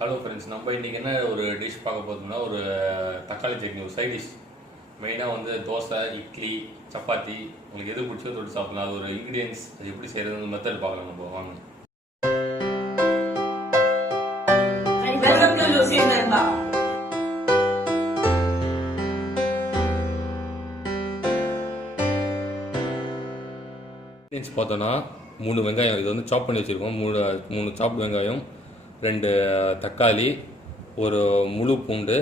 Hello friends, நம்ம இன்றைக்கி என்ன ஒரு டிஷ் பார்க்க போகிறோம்னா ஒரு தக்காளி சட்னி, ஒரு சைட் டிஷ். மெயினாக வந்து தோசை, இட்லி, சப்பாத்தி, உங்களுக்கு எது பிடிச்சோ தொட்டு சாப்பிடலாம். அது ஒரு இன்க்ரீடியன்ஸ், அது எப்படி செய்கிறது மெத்தட் பார்க்கலாம். நம்ம வாங்க. Welcome to Lucid Nanba. Ingredients பார்த்தோன்னா 3 வெங்காயம், இது வந்து சாப் பண்ணி வச்சுருக்கோம். மூணு சாப் வெங்காயம், 2 தக்காளி, ஒரு முழு பூண்டு,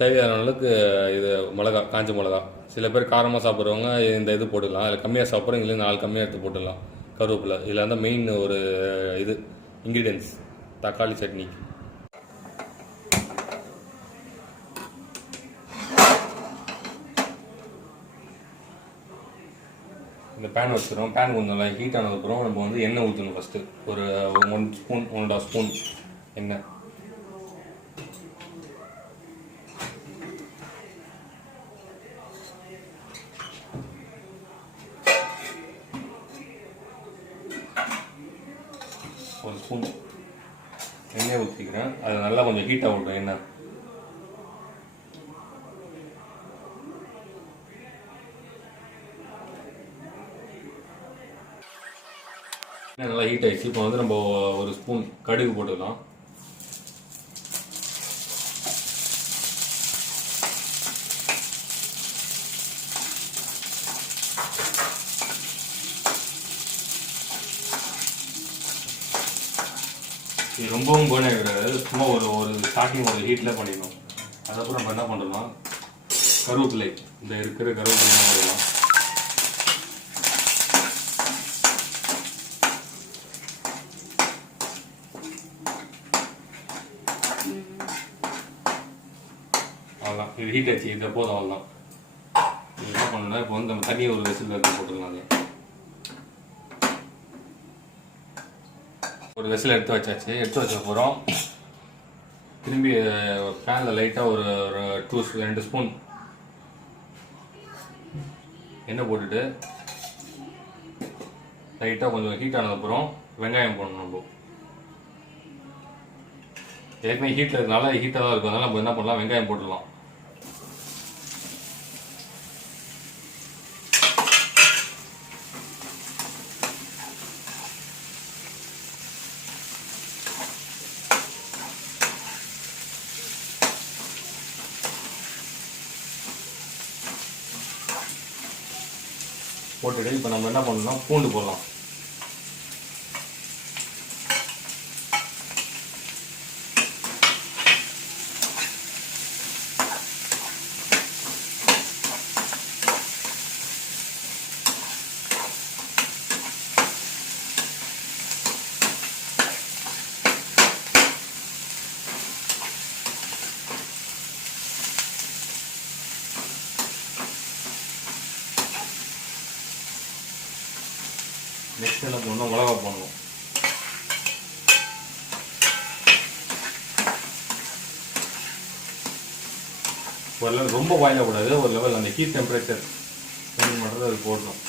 தேவையான அளவுக்கு இது மிளகா, காஞ்ச மிளகா. சில பேர் காரமாக சாப்பிட்றவங்க இந்த இது போட்டுக்கலாம், இல்லை கம்மியாக சாப்பிட்றவங்க இல்லை 4 கம்மியாக எடுத்து போட்டுடலாம். கருவேப்பிலை, இதில் வந்து மெயின் ஒரு இது இன்க்ரீடியன்ஸ் தக்காளி சட்னி. இந்த பேன் வச்சுக்கிறோம். பேன் கொஞ்சம் நல்லா ஹீட் ஆனதுக்கப்புறம் நம்ம வந்து எண்ணெய் ஊற்றணும். ஃபஸ்ட்டு ஒரு 1 ஸ்பூன், 1.5 ஸ்பூன் எண்ணெய். ஒரு ஸ்பூன் எண்ணெய் ஊற்றிக்கிறேன். அது நல்லா கொஞ்சம் ஹீட் ஆகட்டும் எண்ணெய். நல்லா ஹீட் ஆகிடுச்சு. இப்போ வந்து நம்ம ஒரு ஸ்பூன் கடுகு போட்டுக்கலாம். இது ரொம்பவும் போன கிடையாது, சும்மா ஒரு ஸ்டார்டிங் ஒரு ஹீட்டில் பண்ணிடணும். அதுக்கப்புறம் நம்ம என்ன பண்ணுறோம்னா கருவேப்பிலை, இந்த இருக்கிற கருவேப்பிலை போடலாம். அவ்வளோதான், இது ஹீட் ஆச்சு, இதை போதும். அவ்வளோதான். இது என்ன பண்ணணும்னா இப்போ வந்து நம்ம தண்ணி ஒரு வெசில் எடுத்து போட்டுக்கலாம். அது ஒரு வெசில் எடுத்து வச்சாச்சு. எடுத்து வச்ச போகிறோம். திரும்பி பேனில் லைட்டாக ஒரு 2 ஸ்பூன் எண்ணெய் போட்டுட்டு லைட்டாக கொஞ்சம் ஹீட் ஆனதுக்கப்புறம் வெங்காயம் போடணும். நம்ம ஏற்கனவே ஹீட்டில் இருக்கனால ஹீட்டாக தான் இருக்கும், அதனால நம்ம என்ன பண்ணலாம், வெங்காயம் போட்டுடலாம். போட்டுட்டு இப்போ நம்ம என்ன பண்ணணும்னா பூண்டு போடலாம். நெக்ஸ்ட் என்ன பண்ணணும், மிளகா போடணும். ஒரு லெவல் ரொம்ப பாயில கூடாது, ஒரு லெவல் அந்த ஹீட் டெம்பரேச்சர் மெயின்டைன் பண்ணுறது அது போடணும்.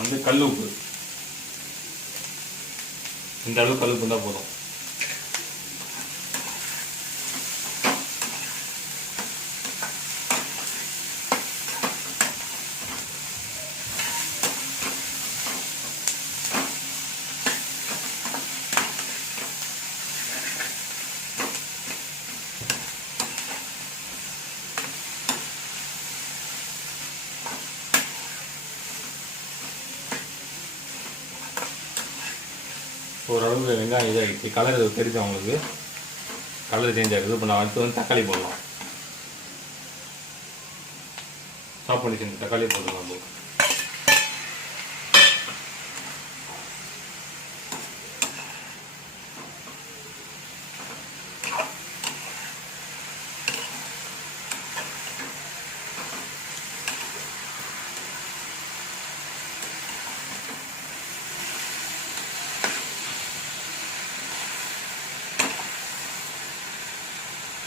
வந்து கல் உப்பு, இந்த அளவுக்கு கல் உப்பு தான் போதும். ஓரளவுக்கு வெங்காயம் இதாகிடுச்சு, கலர் தெரிஞ்சு அவங்களுக்கு கலர் சேஞ்ச் ஆகுது. இப்போ நான் அடுத்து வந்து தக்காளி போடலாம். சாப் பண்ணி செஞ்சு தக்காளி போடலாம். நம்ம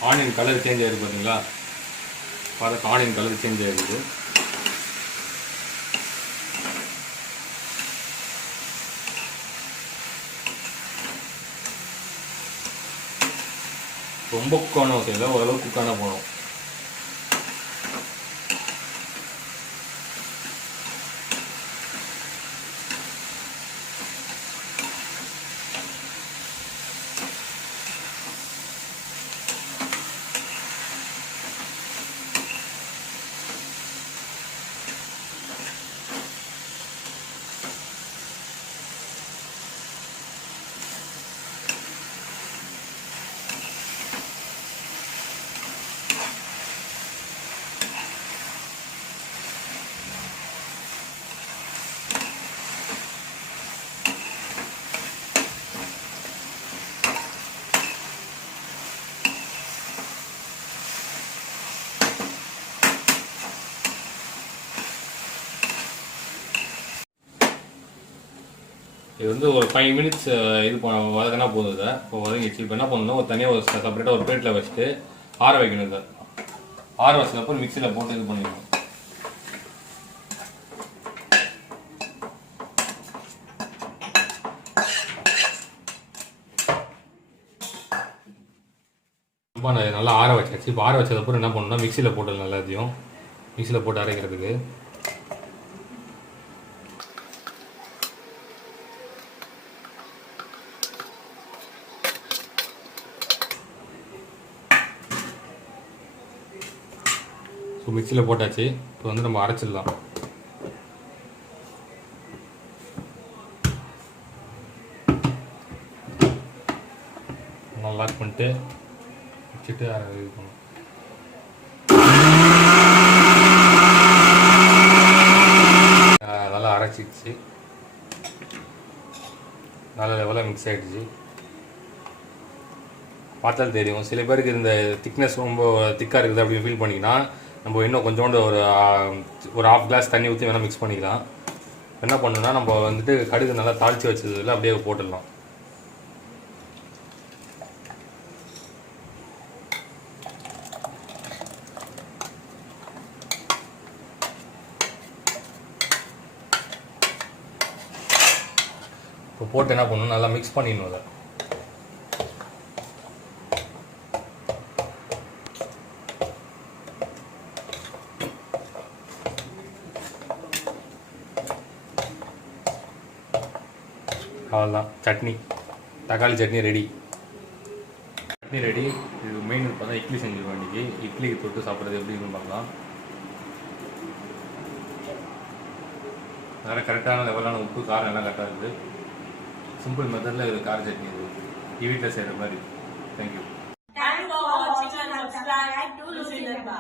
ஆனியன் கலர் சேஞ்ச் ஆகிருக்கு பார்த்தீங்களா? பார்த்தா ஆனியன் கலர் சேஞ்ச் ஆகிருக்கு. ரொம்ப குக்கான அவசியம் இல்லை, ஓரளவுக்கு குக்கான போகணும். இது வந்து ஒரு 5 மினிட்ஸ் இது வதக்கினா போதும். இதை இப்போ வதங்கிடுச்சு. இப்போ என்ன பண்ணணும், ஒரு தனியாக ஒரு செப்பரேட்டாக ஒரு பிளேட்டில் வச்சுட்டு ஆற வைக்கணும். இதை ஆற வச்சதுக்கப்புறம் மிக்சியில் போட்டு இது பண்ணிடணும். ரொம்ப நல்லா ஆற வச்சாச்சு. இப்போ ஆற வச்சதுக்கப்புறம் என்ன பண்ணணும்னா மிக்சியில் போட்டு எல்லாத்தையும் மிக்சியில் போட்டு அரைக்கிறதுக்கு. ஸோ மிக்சியில் போட்டாச்சு. இப்போ வந்து நம்ம அரைச்சிடலாம். நல்லா லாக் பண்ணிட்டு வச்சுட்டு இது பண்ணணும். நல்லா அரைச்சிடுச்சு. நல்ல லெவலாக மிக்ஸ் ஆகிடுச்சு. பார்த்தாலும் தெரியும். சில பேருக்கு இந்த திக்னஸ் ரொம்ப திக்காக இருக்குது அப்படின்னு ஃபீல் பண்ணிங்கன்னா நம்ம இன்னும் கொஞ்சோண்டு ஒரு 1/2 கிளாஸ் தண்ணி ஊற்றி வேணால் மிக்ஸ் பண்ணிக்கலாம். என்ன பண்ணணும்னா நம்ம வந்துட்டு கடுகு நல்லா தாளித்து வச்சதில் அப்படியே போட்டுடலாம். இப்போ போட்டு என்ன பண்ணணும், நல்லா மிக்ஸ் பண்ணிடணும். அதை அவ்வளோதான். சட்னி, தக்காளி சட்னி ரெடி. சட்னி ரெடி. இது மெயின் பார்த்தா இட்லி செஞ்சுருவோம். இன்றைக்கி இட்லிக்கு தொட்டு சாப்பிட்றது எப்படின்னு பார்க்கலாம். நிறைய கரெக்டான லெவலான உப்பு காரம் எல்லாம் கரெக்டாக இருக்குது. சிம்பிள் மெத்தடில் இது கார சட்னி. இது வீட்டில் செய்கிற மாதிரி. Thank you. Thanks for watching and subscribe to Lucid Nanba.